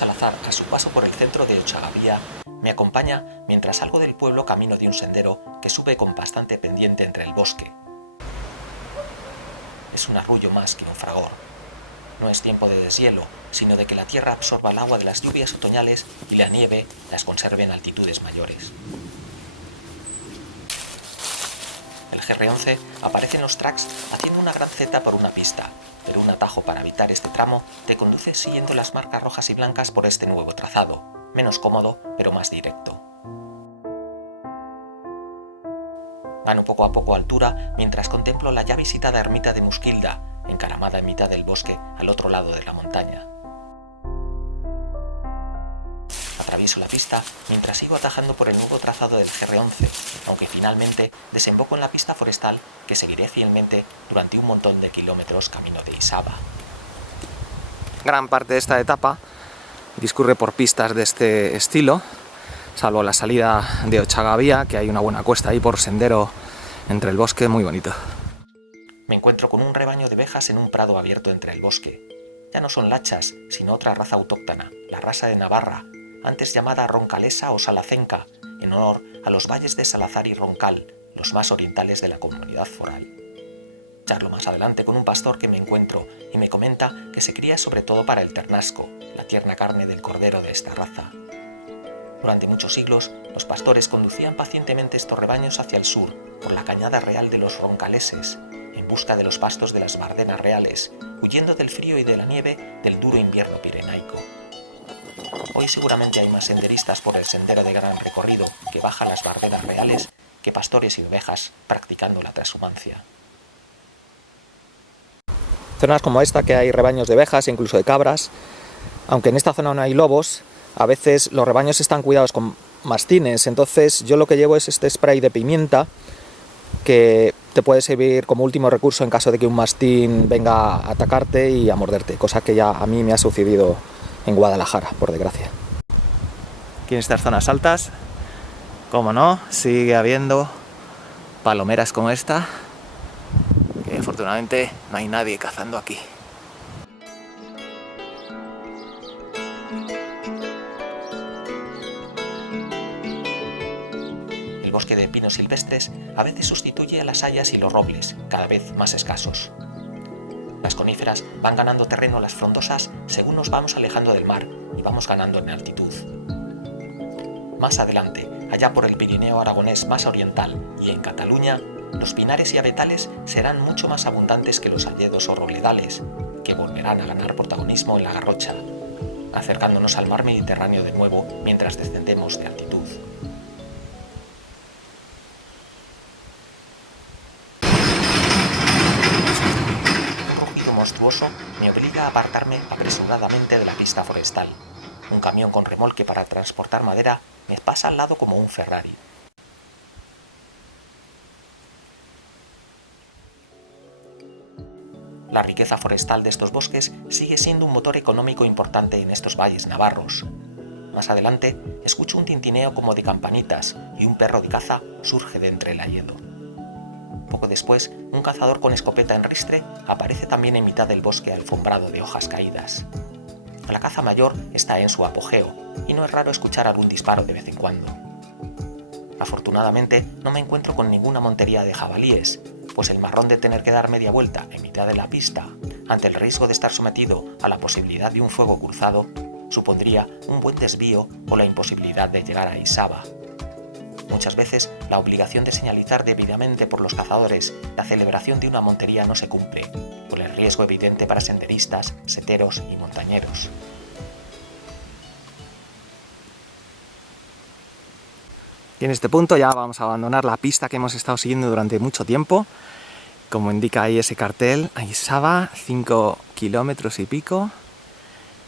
Salazar, a su paso por el centro de Ochagavía, me acompaña mientras salgo del pueblo camino de un sendero que sube con bastante pendiente entre el bosque. Es un arrullo más que un fragor. No es tiempo de deshielo, sino de que la tierra absorba el agua de las lluvias otoñales y la nieve las conserve en altitudes mayores. El GR11 aparece en los tracks haciendo una gran Z por una pista, pero un atajo para evitar este tramo te conduce siguiendo las marcas rojas y blancas por este nuevo trazado, menos cómodo pero más directo. Gano poco a poco altura mientras contemplo la ya visitada ermita de Musquilda, encaramada en mitad del bosque al otro lado de la montaña. Atravieso la pista mientras sigo atajando por el nuevo trazado del GR11, aunque finalmente desemboco en la pista forestal que seguiré fielmente durante un montón de kilómetros camino de Isaba. Gran parte de esta etapa discurre por pistas de este estilo, salvo la salida de Ochagavía, que hay una buena cuesta ahí por sendero entre el bosque, muy bonito. Me encuentro con un rebaño de ovejas en un prado abierto entre el bosque. Ya no son lachas, sino otra raza autóctona, la raza de Navarra, antes llamada roncalesa o salacenca, en honor a los valles de Salazar y Roncal, los más orientales de la comunidad foral. Charlo más adelante con un pastor que me encuentro y me comenta que se cría sobre todo para el ternasco, la tierna carne del cordero de esta raza. Durante muchos siglos, los pastores conducían pacientemente estos rebaños hacia el sur, por la cañada real de los roncaleses, en busca de los pastos de las bardenas reales, huyendo del frío y de la nieve del duro invierno pirenaico. Hoy seguramente hay más senderistas por el sendero de gran recorrido que baja las bardenas reales que pastores y ovejas practicando la transhumancia. Zonas como esta, que hay rebaños de ovejas e incluso de cabras, aunque en esta zona no hay lobos, a veces los rebaños están cuidados con mastines, entonces yo lo que llevo es este spray de pimienta que te puede servir como último recurso en caso de que un mastín venga a atacarte y a morderte, cosa que ya a mí me ha sucedido en Guadalajara, por desgracia. Aquí en estas zonas altas, como no, sigue habiendo palomeras como esta, que afortunadamente no hay nadie cazando aquí. El bosque de pinos silvestres a veces sustituye a las hayas y los robles, cada vez más escasos. Las coníferas van ganando terreno las frondosas según nos vamos alejando del mar y vamos ganando en altitud. Más adelante, allá por el Pirineo aragonés más oriental y en Cataluña, los pinares y abetales serán mucho más abundantes que los hayedos o robledales, que volverán a ganar protagonismo en la Garrocha, acercándonos al mar Mediterráneo de nuevo mientras descendemos de altitud. Monstruoso me obliga a apartarme apresuradamente de la pista forestal. Un camión con remolque para transportar madera me pasa al lado como un Ferrari. La riqueza forestal de estos bosques sigue siendo un motor económico importante en estos valles navarros. Más adelante, escucho un tintineo como de campanitas y un perro de caza surge de entre el hayedo. Poco después, un cazador con escopeta en ristre aparece también en mitad del bosque alfombrado de hojas caídas. La caza mayor está en su apogeo y no es raro escuchar algún disparo de vez en cuando. Afortunadamente, no me encuentro con ninguna montería de jabalíes, pues el marrón de tener que dar media vuelta en mitad de la pista, ante el riesgo de estar sometido a la posibilidad de un fuego cruzado, supondría un buen desvío o la imposibilidad de llegar a Isaba. Muchas veces, la obligación de señalizar debidamente por los cazadores la celebración de una montería no se cumple, por el riesgo evidente para senderistas, seteros y montañeros. Y en este punto ya vamos a abandonar la pista que hemos estado siguiendo durante mucho tiempo. Como indica ahí ese cartel, a Isaba, 5 kilómetros y pico,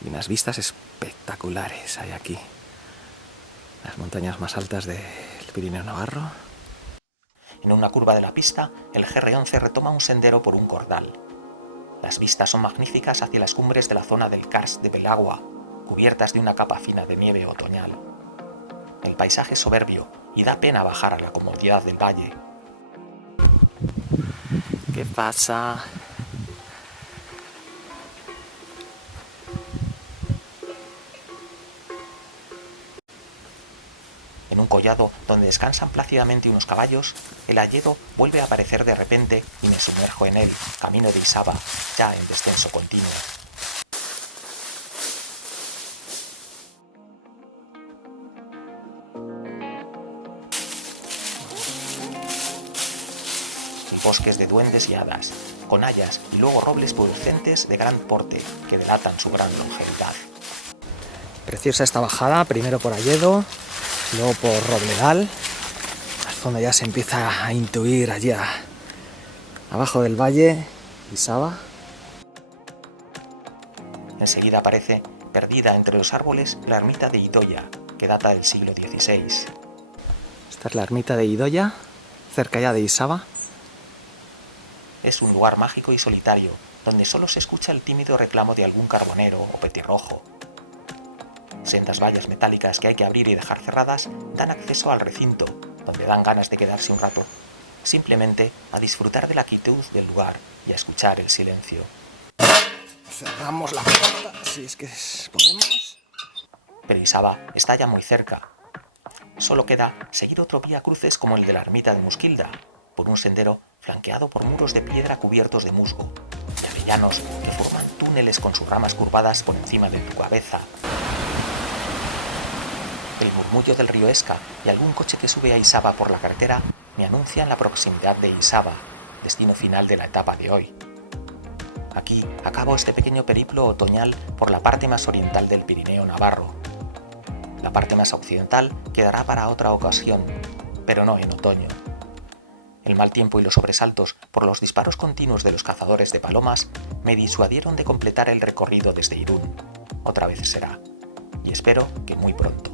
y unas vistas espectaculares hay aquí. Las montañas más altas del Pirineo navarro. En una curva de la pista, el GR11 retoma un sendero por un cordal. Las vistas son magníficas hacia las cumbres de la zona del Karst de Belagua, cubiertas de una capa fina de nieve otoñal. El paisaje es soberbio y da pena bajar a la comodidad del valle. ¿Qué pasa? En un collado donde descansan plácidamente unos caballos, el hayedo vuelve a aparecer de repente y me sumerjo en él, camino de Isaba, ya en descenso continuo. El bosque es de duendes y hadas, con hayas y luego robles pubescentes de gran porte que delatan su gran longevidad. Preciosa esta bajada, primero por Hayedo, luego por Robledal. Al fondo ya se empieza a intuir allí abajo del valle Isaba. Enseguida aparece, perdida entre los árboles, la ermita de Idoya, que data del siglo XVI. Esta es la ermita de Idoya, cerca ya de Isaba. Es un lugar mágico y solitario, donde solo se escucha el tímido reclamo de algún carbonero o petirrojo. Sendas vallas metálicas que hay que abrir y dejar cerradas dan acceso al recinto, donde dan ganas de quedarse un rato, simplemente a disfrutar de la quietud del lugar y a escuchar el silencio. Cerramos la puerta, si es que podemos. Pero Isaba está ya muy cerca. Solo queda seguir otro vía cruces como el de la ermita de Muskilda, por un sendero flanqueado por muros de piedra cubiertos de musgo, y avellanos que forman túneles con sus ramas curvadas por encima de tu cabeza. El murmullo del río Esca y algún coche que sube a Isaba por la carretera me anuncian la proximidad de Isaba, destino final de la etapa de hoy. Aquí acabo este pequeño periplo otoñal por la parte más oriental del Pirineo navarro. La parte más occidental quedará para otra ocasión, pero no en otoño. El mal tiempo y los sobresaltos por los disparos continuos de los cazadores de palomas me disuadieron de completar el recorrido desde Irún. Otra vez será, y espero que muy pronto.